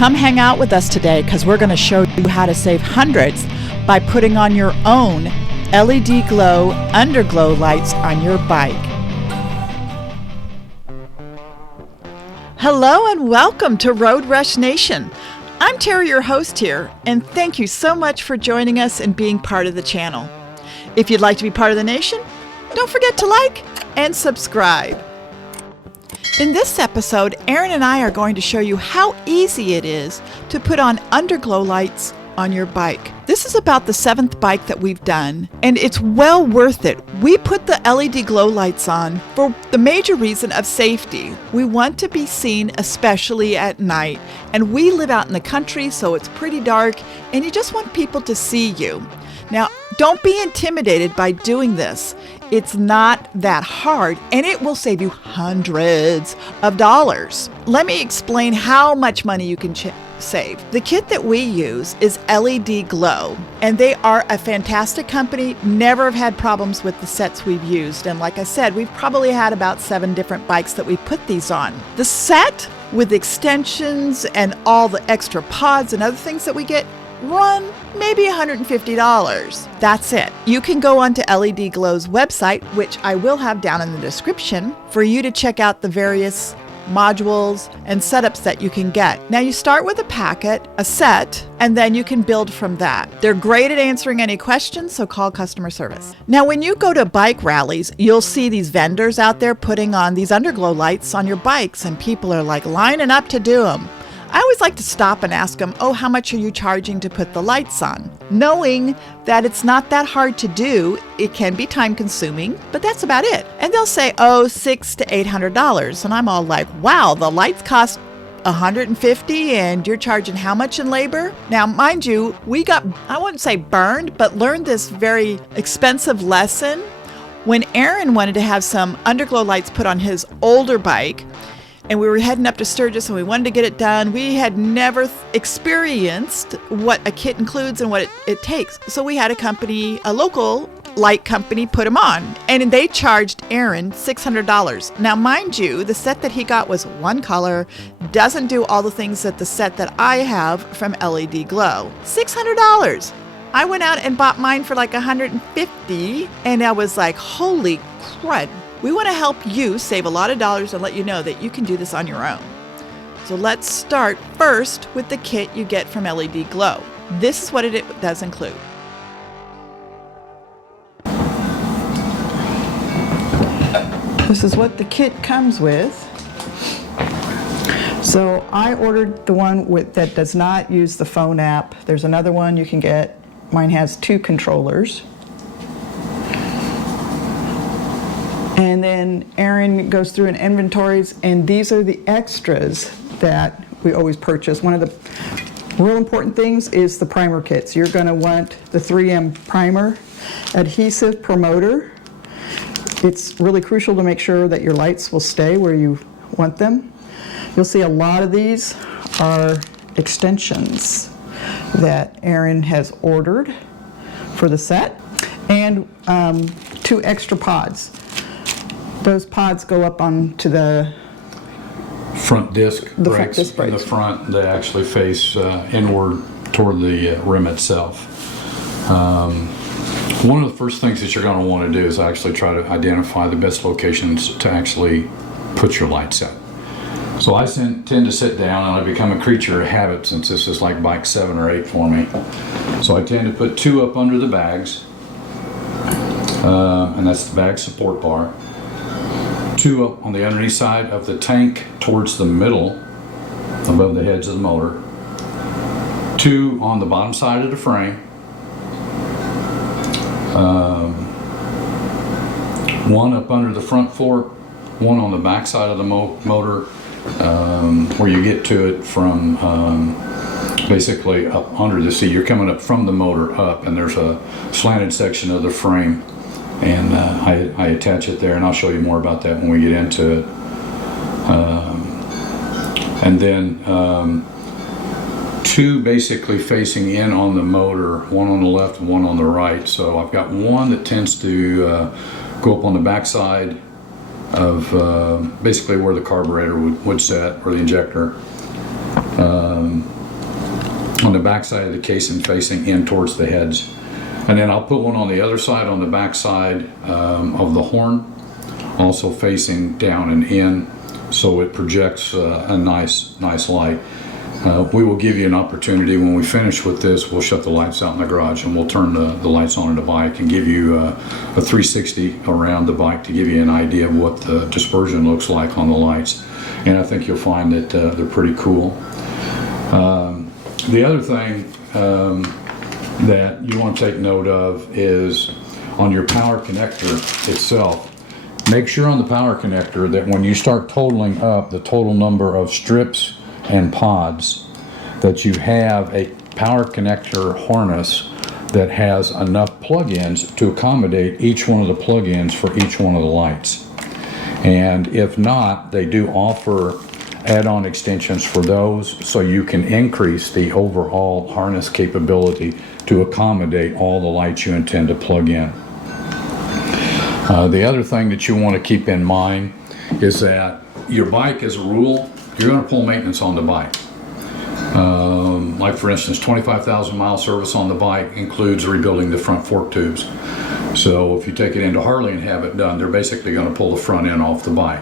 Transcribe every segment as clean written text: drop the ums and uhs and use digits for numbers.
Come hang out with us today because we're going to show you how to save hundreds by putting on your own LEDGlow Underglow lights on your bike. Hello and welcome to Road Rush Nation. I'm Terry, your host here, and thank you so much for joining us and being part of the channel. If you'd like to be part of the nation, don't forget to like and subscribe. In this episode, Aaron and I are going to show you how easy it is to put on underglow lights on your bike. This is about the 7th bike that we've done, and it's well worth it. We put the LED glow lights on for the major reason of safety. We want to be seen, especially at night, and we live out in the country, so it's pretty dark, and you just want people to see you. Now, don't be intimidated by doing this. It's not that hard, and it will save you hundreds of dollars. Let me explain how much money you can save. The kit that we use is LEDGlow, and they are a fantastic company. Never have had problems with the sets we've used, and like I said, we've probably had about 7 different bikes that we put these on. The set with extensions and all the extra pods and other things that we get run maybe $150. That's it. You can go onto LEDGlow's website, which I will have down in the description, for you to check out the various modules and setups that you can get. Now you start with a packet, a set, and then you can build from that. They're great at answering any questions, so call customer service. Now when you go to bike rallies, you'll see these vendors out there putting on these underglow lights on your bikes, and people are like lining up to do them. I always like to stop and ask them, oh, how much are you charging to put the lights on? Knowing that it's not that hard to do, it can be time consuming, but that's about it. And they'll say, oh, $600 to $800. And I'm all like, wow, the lights cost $150 and you're charging how much in labor? Now, mind you, we got, I wouldn't say burned, but learned this very expensive lesson when Aaron wanted to have some underglow lights put on his older bike. And we were heading up to Sturgis and we wanted to get it done. We had never experienced what a kit includes and what it takes. So we had a local light company put them on. And they charged Aaron $600. Now, mind you, the set that he got was one color, doesn't do all the things that the set that I have from LEDGlow. $600. I went out and bought mine for like $150, and I was like, holy crud. We want to help you save a lot of dollars and let you know that you can do this on your own. So let's start first with the kit you get from LEDGlow. This is what it does include. This is what the kit comes with. So I ordered the one that does not use the phone app. There's another one you can get. Mine has 2 controllers. And then Aaron goes through and inventories, and these are the extras that we always purchase. One of the real important things is the primer kits. You're going to want the 3M primer, adhesive promoter. It's really crucial to make sure that your lights will stay where you want them. You'll see a lot of these are extensions that Aaron has ordered for the set, and 2 extra pods. Those pods go up onto the front disc brakes. In the front, they actually face inward toward the rim itself. One of the first things that you're going to want to do is actually try to identify the best locations to actually put your lights at. So I tend to sit down, and I become a creature of habit since this is like bike 7 or 8 for me. So I tend to put 2 up under the bags, and that's the bag support bar. 2 up on the underneath side of the tank towards the middle above the heads of the motor. 2 on the bottom side of the frame. 1 up under the front fork. 1 on the back side of the motor, where you get to it from basically up under the seat. You're coming up from the motor up, and there's a slanted section of the frame. And I attach it there, and I'll show you more about that when we get into it. And then 2 basically facing in on the motor, 1 on the left and 1 on the right. So I've got 1 that tends to go up on the back side of basically where the carburetor would set, or the injector. on the back side of the casing facing in towards the heads. And then I'll put one on the other side, on the back side of the horn, also facing down and in, so it projects a nice light. We will give you an opportunity when we finish with this. We'll shut the lights out in the garage and we'll turn the lights on in the bike and give you a 360 around the bike to give you an idea of what the dispersion looks like on the lights. And I think you'll find that they're pretty cool. The other thing that you want to take note of is on your power connector itself. Make sure on the power connector that when you start totaling up the total number of strips and pods, that you have a power connector harness that has enough plug-ins to accommodate each one of the plug-ins for each one of the lights. And if not, they do offer add-on extensions for those, so you can increase the overall harness capability to accommodate all the lights you intend to plug in. The other thing that you want to keep in mind is that your bike, as a rule, you're going to pull maintenance on the bike. Like for instance, 25,000 mile service on the bike includes rebuilding the front fork tubes. So if you take it into Harley and have it done, they're basically going to pull the front end off the bike.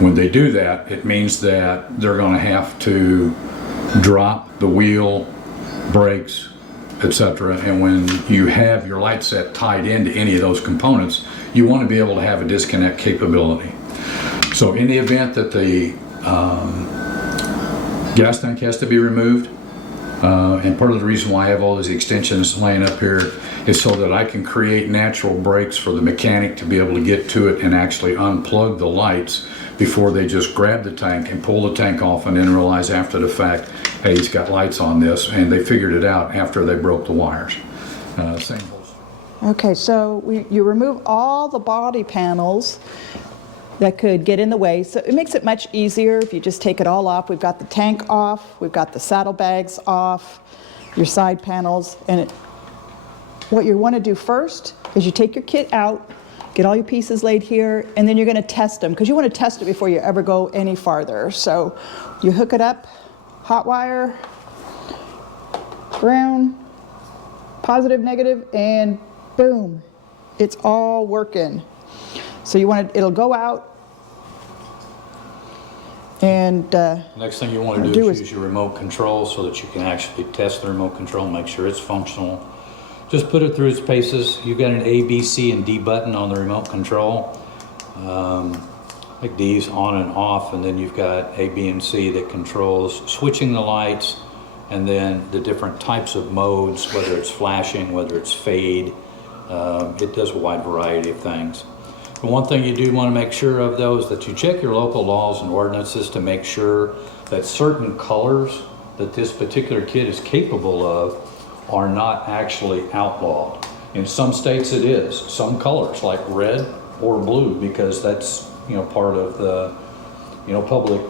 When they do that, it means that they're going to have to drop the wheel, brakes, etc. And when you have your light set tied into any of those components, you want to be able to have a disconnect capability. So in the event that the gas tank has to be removed, and part of the reason why I have all these extensions laying up here is so that I can create natural breaks for the mechanic to be able to get to it and actually unplug the lights before they just grab the tank and pull the tank off and then realize after the fact, hey, he's got lights on this, and they figured it out after they broke the wires. Same holster. Okay, so you remove all the body panels that could get in the way, so it makes it much easier if you just take it all off. We've got the tank off, we've got the saddlebags off, your side panels, and what you want to do first is you take your kit out, get all your pieces laid here, and then you're going to test them, because you want to test it before you ever go any farther. So you hook it up, hot wire, ground, positive, negative, and boom, it's all working. So you want it, it'll go out, and next thing you want to do is use your remote control so that you can actually test the remote control and make sure it's functional. Just put it through its paces. You've got an A, B, C, and D button on the remote control. Like D's on and off, and then you've got A, B, and C that controls switching the lights, and then the different types of modes, whether it's flashing, whether it's fade. It does a wide variety of things. The one thing you do want to make sure of, though, is that you check your local laws and ordinances to make sure that certain colors that this particular kit is capable of are not actually outlawed. In some states it is. Some colors, like red or blue, because that's, you know, part of the, you know, public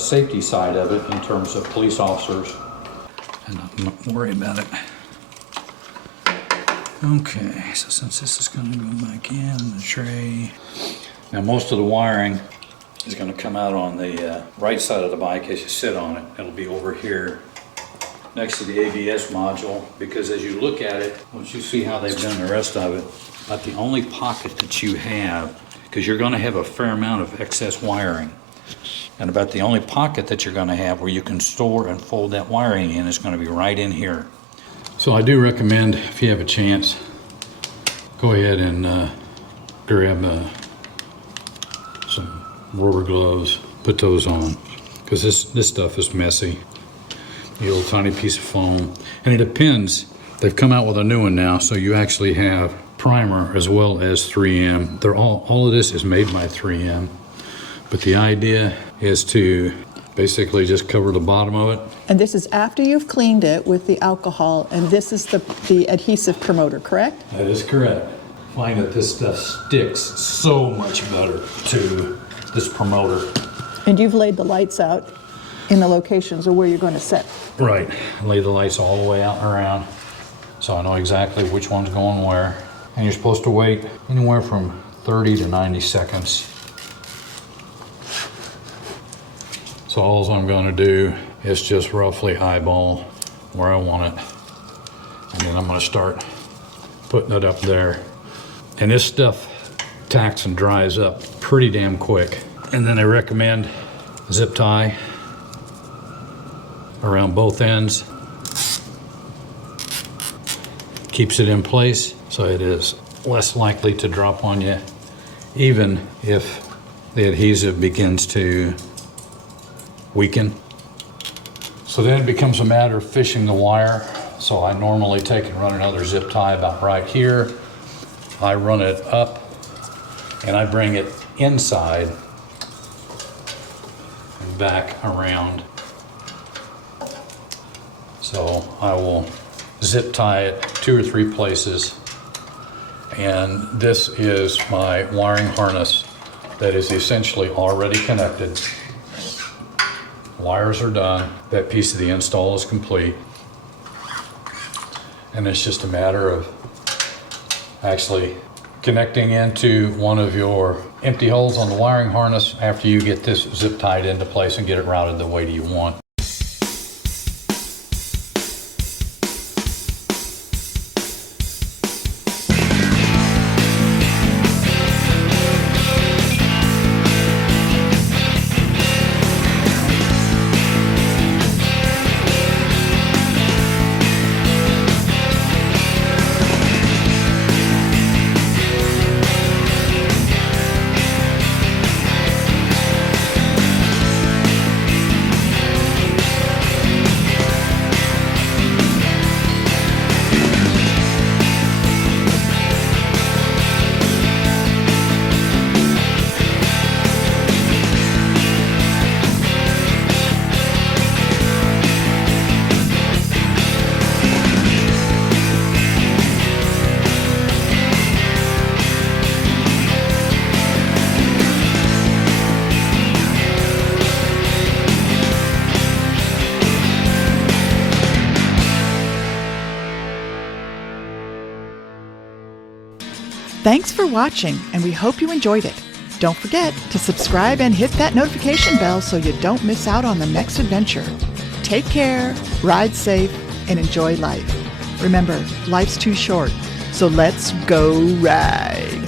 safety side of it in terms of police officers. And I'm not worried about it. Okay, so since this is going to go back in the tray, now most of the wiring is going to come out on the right side of the bike as you sit on it. It'll be over here next to the ABS module, because as you look at it, once you see how they've done the rest of it, about the only pocket that you have, because you're going to have a fair amount of excess wiring, and about the only pocket that you're going to have where you can store and fold that wiring in is going to be right in here. So I do recommend, if you have a chance, go ahead and grab some rubber gloves, put those on, because this stuff is messy. The little tiny piece of foam, and it depends. They've come out with a new one now, so you actually have primer as well as 3M. They're all of this is made by 3M, but the idea is to basically just cover the bottom of it. And this is after you've cleaned it with the alcohol, and this is the adhesive promoter, correct? That is correct. Find that this stuff sticks so much better to this promoter. And you've laid the lights out in the locations of where you're going to set. Right, lay the lights all the way out and around, so I know exactly which one's going where. And you're supposed to wait anywhere from 30 to 90 seconds. So all I'm going to do It's just roughly eyeball where I want it. And then I'm gonna start putting it up there. And this stuff tacks and dries up pretty damn quick. And then I recommend zip tie around both ends. Keeps it in place so it is less likely to drop on you, even if the adhesive begins to weaken. So then it becomes a matter of fishing the wire. So I normally take and run another zip tie about right here. I run it up and I bring it inside and back around. So I will zip tie it 2 or 3 places. And this is my wiring harness that is essentially already connected. Wires are done. That piece of the install is complete. And it's just a matter of actually connecting into one of your empty holes on the wiring harness after you get this zip tied into place and get it routed the way you want. Thanks for watching, and we hope you enjoyed it. Don't forget to subscribe and hit that notification bell so you don't miss out on the next adventure. Take care, ride safe, and enjoy life. Remember, life's too short, so let's go ride.